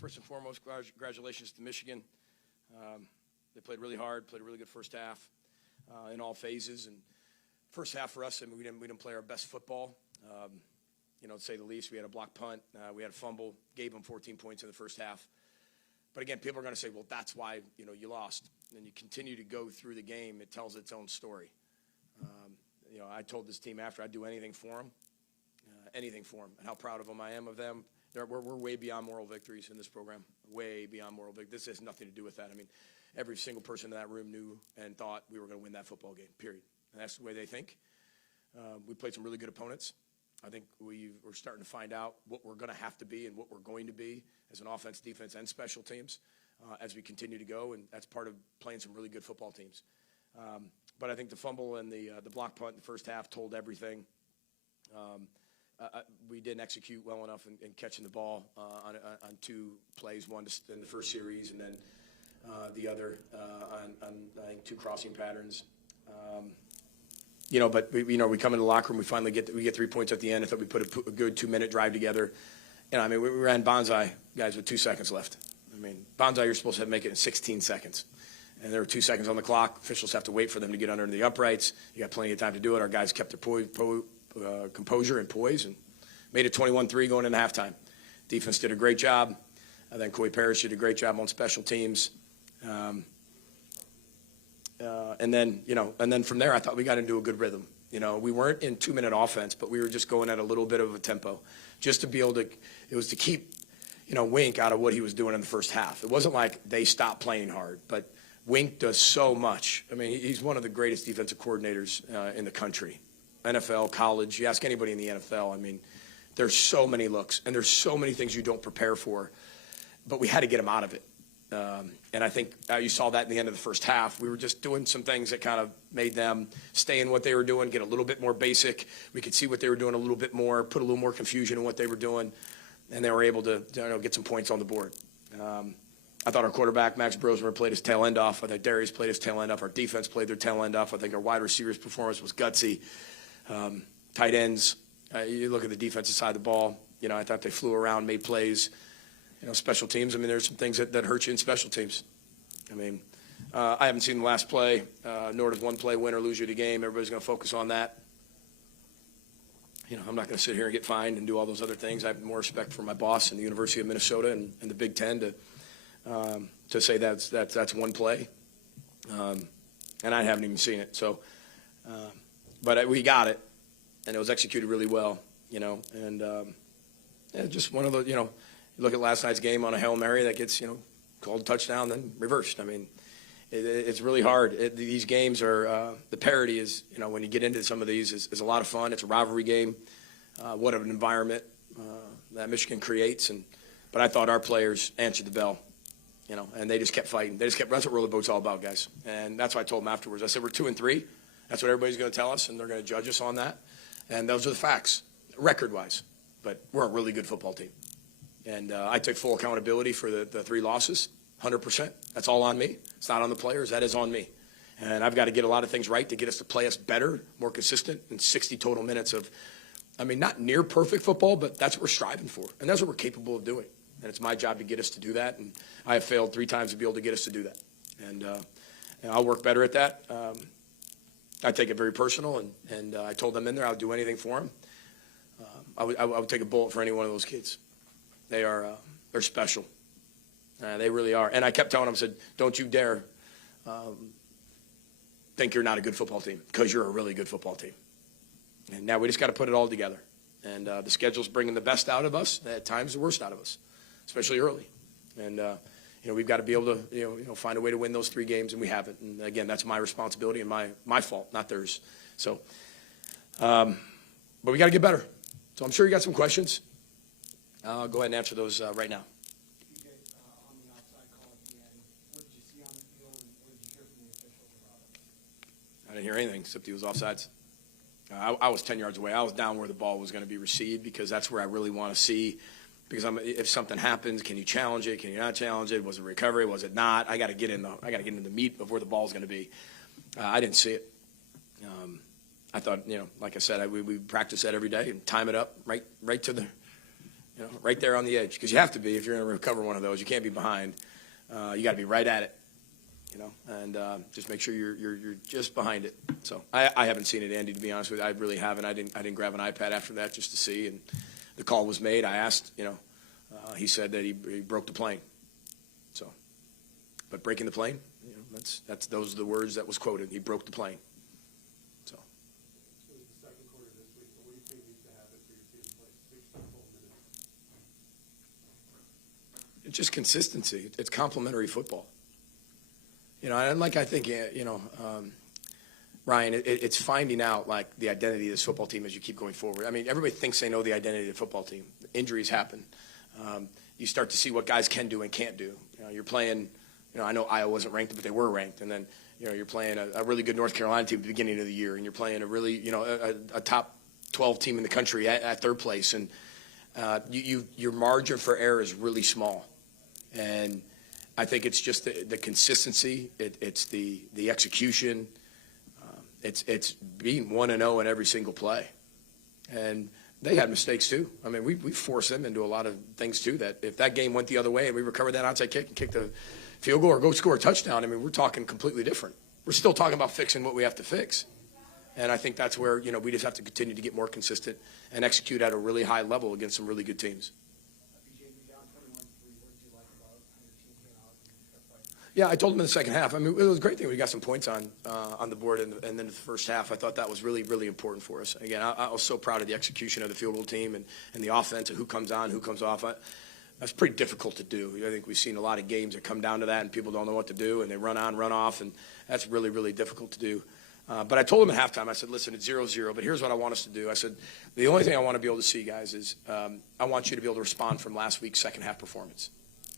First and foremost, congratulations to Michigan. They played really hard, played a really good first half in all phases. And first half for us, I mean, we didn't play our best football, to say the least. We had a block punt, we had a fumble, gave them 14 points in the first half. But again, people are going to say, well, that's why you lost. And you continue to go through the game, it tells its own story. I told this team after I'd do anything for them, and how proud of them I am of them. We're way beyond moral victories in this program, way beyond moral victories. This has nothing to do with that. I mean, every single person in that room knew and thought we were going to win that football game, period. And that's the way they think. We played some really good opponents. I think we're starting to find out what we're going to have to be and what we're going to be as an offense, defense, and special teams as we continue to go, and that's part of playing some really good football teams. But I think the fumble and the block punt in the first half told everything. We didn't execute well enough in catching the ball on two plays, one in the first series and then the other on I think two crossing patterns. But we come in the locker room, we get 3 points at the end. I thought we put a good 2-minute drive together. We ran bonsai, guys, with 2 seconds left. I mean, bonsai, you're supposed to make it in 16 seconds. And there were 2 seconds on the clock. Officials have to wait for them to get under the uprights. You got plenty of time to do it. Our guys kept their composure and poise and made it 21-3 going into halftime. Defense did a great job. I think Coy Parrish did a great job on special teams. And then from there, I thought we got into a good rhythm. We weren't in 2-minute offense, but we were just going at a little bit of a tempo, just to be able to. It was to keep, Wink out of what he was doing in the first half. It wasn't like they stopped playing hard, but Wink does so much. I mean, he's one of the greatest defensive coordinators in the country, NFL, college. You ask anybody in the NFL. I mean, there's so many looks and there's so many things you don't prepare for, but we had to get him out of it. And I think you saw that in the end of the first half. We were just doing some things that kind of made them stay in what they were doing, get a little bit more basic. We could see what they were doing a little bit more, put a little more confusion in what they were doing, and they were able to get some points on the board. I thought our quarterback, Max Brosmer, played his tail end off. I think Darius played his tail end off. Our defense played their tail end off. I think our wide receivers' performance was gutsy. Tight ends, you look at the defensive side of the ball, I thought they flew around, made plays. Special teams, I mean, there's some things that hurt you in special teams. I mean, I haven't seen the last play, nor does one play win or lose you the game. Everybody's going to focus on that. I'm not going to sit here and get fined and do all those other things. I have more respect for my boss in the University of Minnesota and the Big Ten to say that's one play. And I haven't even seen it. So, but we got it, and it was executed really well, and just one of the, you look at last night's game on a Hail Mary that gets, called a touchdown, then reversed. I mean, it's really hard. These games are, the parity is, when you get into some of these, is a lot of fun. It's a rivalry game. What an environment that Michigan creates. But I thought our players answered the bell, and they just kept fighting. That's what Roller Boat's all about, guys. And that's what I told them afterwards. I said, we're 2-3. That's what everybody's going to tell us, and they're going to judge us on that. And those are the facts, record-wise. But we're a really good football team. And I take full accountability for the 3 losses, 100%. That's all on me. It's not on the players. That is on me. And I've got to get a lot of things right to get us to play us better, more consistent, in 60 total minutes of, not near perfect football, but that's what we're striving for. And that's what we're capable of doing. And it's my job to get us to do that. And I have failed 3 times to be able to get us to do that. And I'll work better at that. I take it very personal, and I told them in there I would do anything for them. I would take a bullet for any one of those kids. They're special. They really are. And I kept telling them, I said, don't you dare think you're not a good football team, because you're a really good football team. And now we just got to put it all together. And the schedule's bringing the best out of us, at times the worst out of us, especially early. And, we've got to be able to, find a way to win those 3 games, and we haven't. And, again, that's my responsibility and my fault, not theirs. So, but we got to get better. So I'm sure you got some questions. I'll go ahead and answer those right now. On the outside call at the end, what did you see on the field, and what did you hear from the officials about it? I didn't hear anything except he was offsides. I was 10 yards away. I was down where the ball was going to be received, because that's where I really want to see. Because if something happens, can you challenge it? Can you not challenge it? Was it recovery? Was it not? I got to get in the meat of where the ball is going to be. I didn't see it. I thought, like I said, we practice that every day and time it up right to the right there on the edge, because you have to be if you're going to recover one of those. You can't be behind. You got to be right at it, and just make sure you're just behind it. So I haven't seen it, Andy, to be honest with you. I really haven't. I didn't grab an iPad after that just to see, and the call was made. I asked, he said that he broke the plane. So, but breaking the plane, those are the words that was quoted. He broke the plane. So. It was the second quarter this week, but what do you think needs to happen for your team to play 60 full minutes? It's just consistency. It's complementary football. And like I think, Ryan, it's finding out like the identity of this football team as you keep going forward. I mean, everybody thinks they know the identity of the football team. Injuries happen. You start to see what guys can do and can't do. You're playing. I know Iowa wasn't ranked, but they were ranked. And then you're playing a really good North Carolina team at the beginning of the year, and you're playing a really a top 12 team in the country at third place, and your margin for error is really small. And I think it's just the consistency. It's the execution. It's being 1-0 in every single play. And they had mistakes too. I mean, we forced them into a lot of things too, that if that game went the other way and we recovered that onside kick and kicked the field goal or go score a touchdown, I mean, we're talking completely different. We're still talking about fixing what we have to fix. And I think that's where, we just have to continue to get more consistent and execute at a really high level against some really good teams. Yeah, I told them in the second half. I mean, it was a great thing. We got some points on the board, and then in the first half, I thought that was really, really important for us. Again, I was so proud of the execution of the field goal team and the offense and who comes on, who comes off. That's pretty difficult to do. I think we've seen a lot of games that come down to that, and people don't know what to do, and they run on, run off, and that's really, really difficult to do. But I told them at halftime, I said, listen, it's 0-0, but here's what I want us to do. I said, the only thing I want to be able to see, guys, is I want you to be able to respond from last week's second half performance.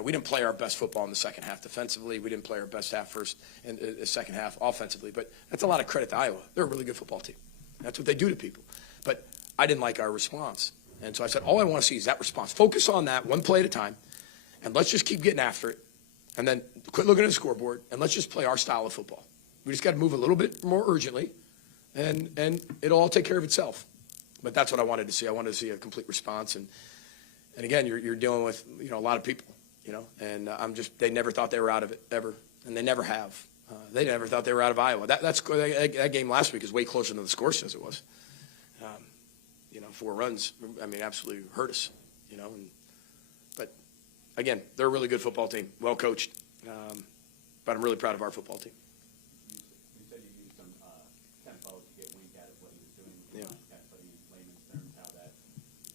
We didn't play our best football in the second half defensively. We didn't play our best half first and the second half offensively. But that's a lot of credit to Iowa. They're a really good football team. That's what they do to people. But I didn't like our response. And so I said, all I want to see is that response. Focus on that one play at a time, and let's just keep getting after it. And then quit looking at the scoreboard, and let's just play our style of football. We just got to move a little bit more urgently, and it'll all take care of itself. But that's what I wanted to see. I wanted to see a complete response. And again, you're dealing with a lot of people. And they never thought they were out of it ever, and they never have. They never thought they were out of Iowa. That game last week is way closer than the score says it was. 4 runs, I mean, absolutely hurt us. But again, they're a really good football team, well coached. But I'm really proud of our football team. You said you used some tempo to get Wink out of what he was doing. Yeah. Kind of put in layman's terms how that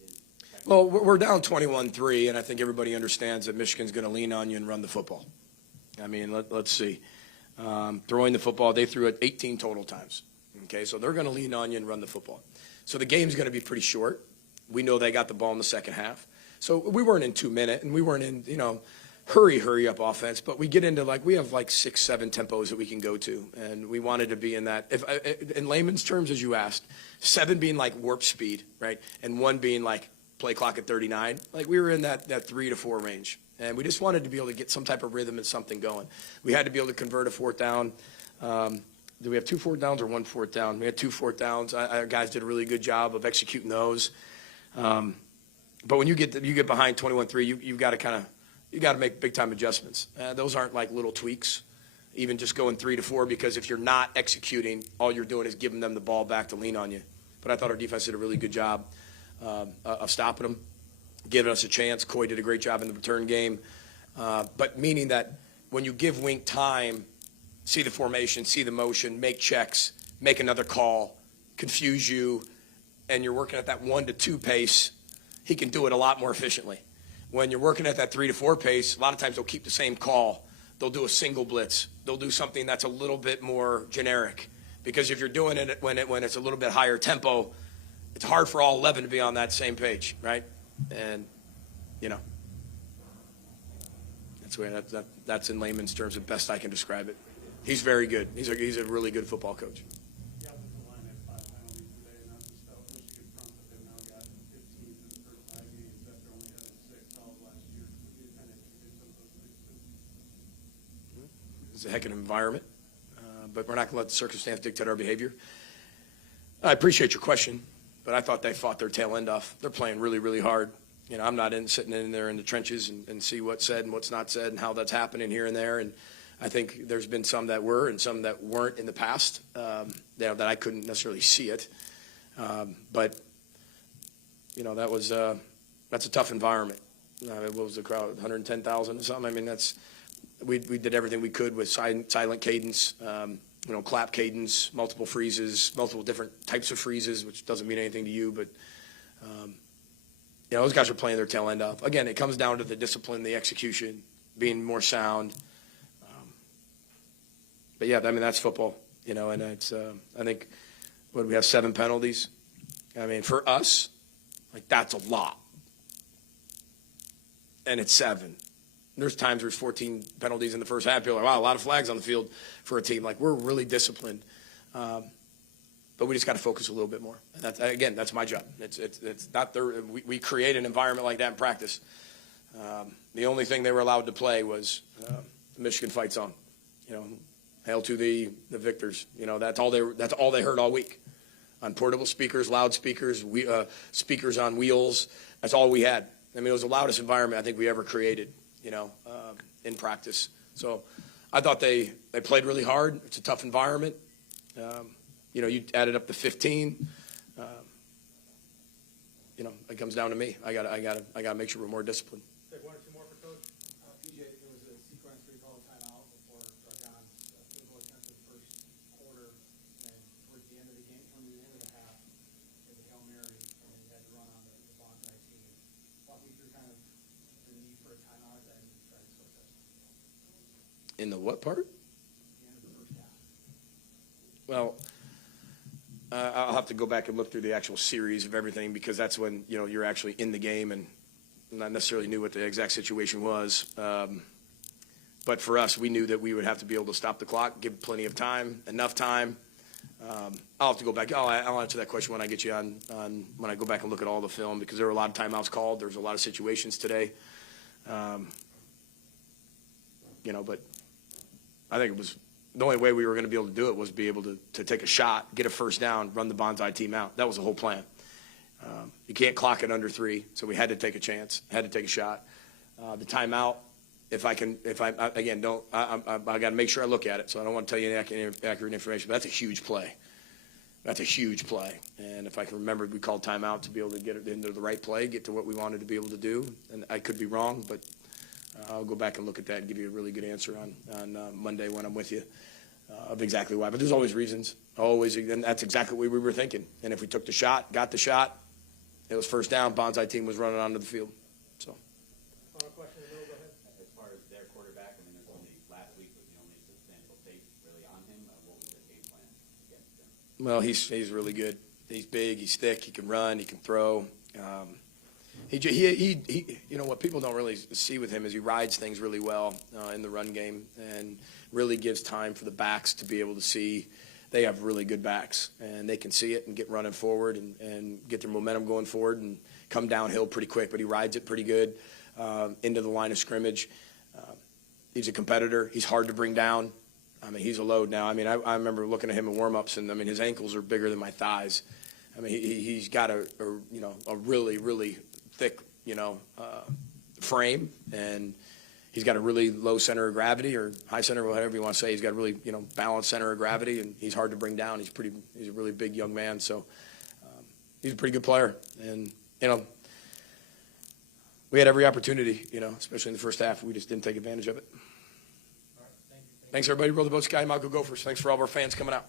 is. Well, we're down 21-3, and I think everybody understands that Michigan's going to lean on you and run the football. I mean, let's see. Throwing the football, they threw it 18 total times. Okay, so they're going to lean on you and run the football. So the game's going to be pretty short. We know they got the ball in the second half. So we weren't in 2 minute, and we weren't in, hurry up offense, but we get into we have 6, 7 tempos that we can go to, and we wanted to be in that. In layman's terms, as you asked, 7 being warp speed, right, and 1 being play clock at 39. We were in that 3 to 4 range, and we just wanted to be able to get some type of rhythm and something going. We had to be able to convert a 4th down. Do we have 2 4th downs or 1 4th down? We had 2 4th downs. Our guys did a really good job of executing those. But when you get behind 21-3, you got to make big time adjustments. Those aren't little tweaks. Even just going 3 to 4, because if you're not executing, all you're doing is giving them the ball back to lean on you. But I thought our defense did a really good job of stopping them, giving us a chance. Coy did a great job in the return game. But meaning that when you give Wink time, see the formation, see the motion, make checks, make another call, confuse you, and you're working at that 1 to 2 pace, he can do it a lot more efficiently. When you're working at that 3 to 4 pace, a lot of times they'll keep the same call. They'll do a single blitz. They'll do something that's a little bit more generic. Because if you're doing it when it's a little bit higher tempo, it's hard for all 11 to be on that same page, right? And, that's in layman's terms the best I can describe it. He's very good. He's a really good football coach. The offensive line had 5 penalties today, and that's the stuff Michigan front that they've now got 15 in the first 5 games after only having 6 all last year. You kind of did some of those things too. It's a heck of an environment, but we're not going to let the circumstance dictate our behavior. I appreciate your question, but I thought they fought their tail end off. They're playing really, really hard. You know, I'm not sitting in there in the trenches and see what's said and what's not said and how that's happening here and there. And I think there's been some that were and some that weren't in the past, that I couldn't necessarily see it. But, you know, that's a tough environment. What was the crowd, 110,000 or something? I mean, we did everything we could with silent cadence, you know, clap cadence, multiple freezes, multiple different types of freezes, which doesn't mean anything to you, but you know, those guys are playing their tail end off. Again, it comes down to the discipline, the execution, being more sound. But yeah, I mean, that's football, you know, and it's, I think, we have 7 penalties. I mean, for us, like, that's a lot. And it's 7. There's times there's 14 penalties in the first half. People are like, wow, a lot of flags on the field for a team. Like, we're really disciplined. But we just got to focus a little bit more. And again, that's my job. It's not we create an environment like that in practice. The only thing they were allowed to play was the Michigan fight song. You know, hail to the victors. You know, that's all they heard all week on portable speakers, loudspeakers, speakers on wheels. That's all we had. I mean, it was the loudest environment I think we ever created, you know, in practice. So I thought they played really hard. It's a tough environment. You know, you added up to 15. You know, it comes down to me. I gotta make sure we're more disciplined. Take 1 or 2 more for Coach. PJ, there was a sequence where you called a timeout before Dragon's field goal attempt in the first quarter, and towards the end of the game, from the end of the half, you had the Hail Mary, and then you had to run on the Bonsai team. Walk me through kind of the need for a timeout and try to sort this. In the what part? The end of the first half. Well, I'll have to go back and look through the actual series of everything, because that's when, you know, you're actually in the game and not necessarily knew what the exact situation was. But for us, we knew that we would have to be able to stop the clock, give plenty of time, enough time. I'll have to go back. I'll answer that question when I get you on when I go back and look at all the film, because there were a lot of timeouts called. There's a lot of situations today. You know, but I think it was the only way we were going to be able to do it was be able to take a shot, get a first down, run the Bonsai team out. That was the whole plan. You can't clock it under 3, so we had to take a chance, had to take a shot. The timeout, I got to make sure I look at it, so I don't want to tell you any accurate information, but that's a huge play. That's a huge play. And if I can remember, we called timeout to be able to get it into the right play, get to what we wanted to be able to do. And I could be wrong, but I'll go back and look at that and give you a really good answer on Monday when I'm with you of exactly why. But there's always reasons, always, and that's exactly what we were thinking. And if we took the shot, got the shot, it was first down, Bonsai team was running onto the field. So. Final question, Will, go ahead. As far as their quarterback, I mean, there's only last week was the only substantial tape really on him. What was the game plan against him? Well, he's really good. He's big, he's thick, he can run, he can throw. He you know, what people don't really see with him is he rides things really well in the run game and really gives time for the backs to be able to see. They have really good backs, and they can see it and get running forward and get their momentum going forward and come downhill pretty quick, but he rides it pretty good into the line of scrimmage. He's a competitor. He's hard to bring down. I mean, he's a load now. I mean, I remember looking at him in warm-ups, and, I mean, his ankles are bigger than my thighs. I mean, he's got a really, really thick, frame, and he's got a really low center of gravity or high center, whatever you want to say. He's got a really, balanced center of gravity, and he's hard to bring down. He's a really big young man, so he's a pretty good player. And, we had every opportunity, especially in the first half. We just didn't take advantage of it. All right, thank you. Thanks, everybody. Roll the boat, Sky, Michael Gophers. Thanks for all of our fans coming out.